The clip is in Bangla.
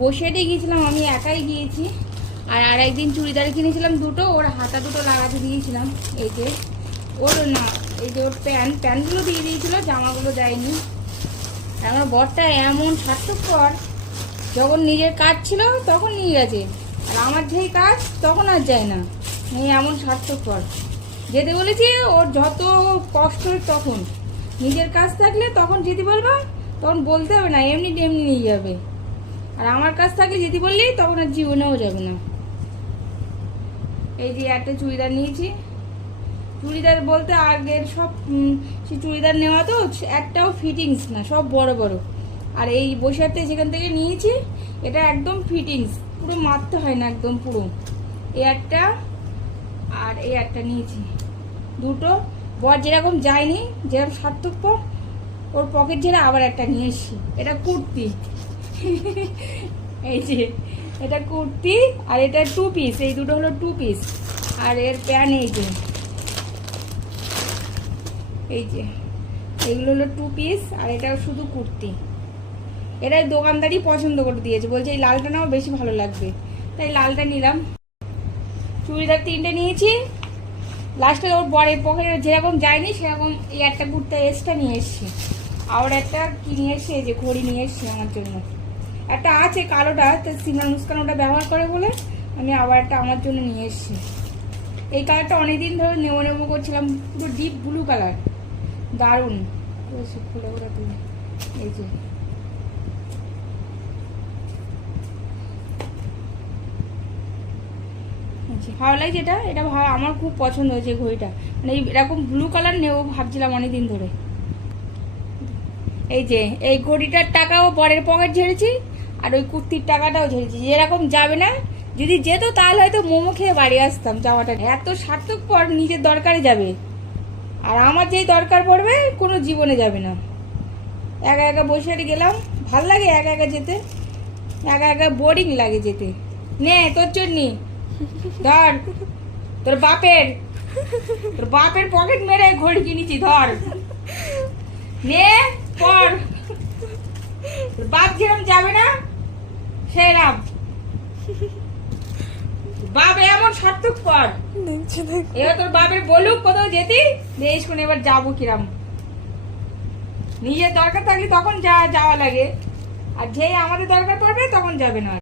বসিরহাটে গিয়েছিলাম, আমি একাই গিয়েছি। আর একদিন চুড়িদার কিনেছিলাম দুটো, ওর হাতা দুটো লাগাতে দিয়েছিলাম। এই যে ওর না, এই যে ওর প্যান্টগুলো দিয়ে দিয়েছিল, জামাগুলো দেয়নি। আর আমার বরটা এমন স্বার্থপর, যখন নিজের কাজ ছিল তখন নিয়ে গেছে, আর আমার যেই কাজ তখন আর যায় না। এমন স্বার্থপর। যেতে বলেছি ওর যত কষ্ট তখন, নিজের কাজ থাকলে তখন যেতে বলবা, তখন বলতে হবে না, এমনি এমনি নিয়ে যাবে। আর আমার কাজ থাকলে যেতে বললি তখন আর জীবনেও যাবে না। এই যে একটা চুড়িদার নিয়েছি। চুড়িদার বলতে আগের সব সে চুড়িদার নেওয়া তো একটাও ফিটিংস না, সব বড় বড়। আর এই বসিরহাটে যেখান থেকে নিয়েছি এটা একদম ফিটিংস, পুরো মারতে হয় না, একদম পুরো। এই একটা আর এই একটা নিয়েছি, দুটো। বর যেরকম যায়নি, যেরকম স্বার্থপর, ওর পকেট ঝেড়ে আবার একটা নিয়ে এসছি। এটা কুর্তি, এই যে এটা কুর্তি, আর এটা 2 পিস। এই দুটো হলো 2 পিস। আর এর প্যান্ট এই যে এগুলো হলো 2 পিস, আর এটা শুধু কুর্তি। এটা দোকানদারই পছন্দ করে দিয়েছে, বলছে এই লালটা নাও বেশি ভালো লাগবে, তাই লালটা নিলাম। চুড়িদার 3টে নিয়েছি। লাস্টে ওর বরের পকেটে যেরকম যায়নি সেরকম এই একটা কুর্তা এক্সট্রা নিয়ে এসছি। আবার একটা কি নিয়ে এসছি, এই যে ঘড়ি নিয়ে এসছি আমার জন্য। একটা আছে কালোটা, তো সিমরান মুস্কান ওটা ব্যবহার করে বলে আমি আবার একটা আমার জন্য নিয়ে এসছি। এই কালারটা অনেকদিন ধরে নেবো করছিলাম, পুরো ডিপ ব্লু কালার, দারুণ। খুলে ওরা তুলে, এই যে ভালো লাগছে। এটা আমার খুব পছন্দ হয়েছে ঘড়িটা, মানে এরকম ব্লু কালার নেবো ভাবছিলাম অনেকদিন ধরে। এই যে এই ঘড়িটার টাকাও বরের পকেট ঝেড়েছি, আর ওই কুর্তির টাকাটাও ঝেড়েছি। যেরকম যাবে না, যদি যেত তাহলে হয়তো মোমো খেয়ে বাড়ি আসতাম। যাওয়াটা এত স্বার্থপর, নিজের দরকারে যাবে, আর আমার যেই দরকার পড়বে কোনো জীবনে যাবে না। একা একা বসে গেলাম, ভাল লাগে একা একা যেতে, একা একা বোরিং লাগে যেতে। নে তোর জন্যে ধর, তোর বাপের পকেট মেরে ঘড়ি কিনেছি, ধর নে পর। বাপ যেরকম যাবে না সেরাম, বাপ এমন স্বার্থপর। এবার তোর বাপের বলুক কোথাও যেতি, বেশ শুনে এবার যাবো কিরাম। নিজের দরকার থাকলে তখন যাওয়া লাগে, আর যেই আমাদের দরকার পড়বে তখন যাবে না।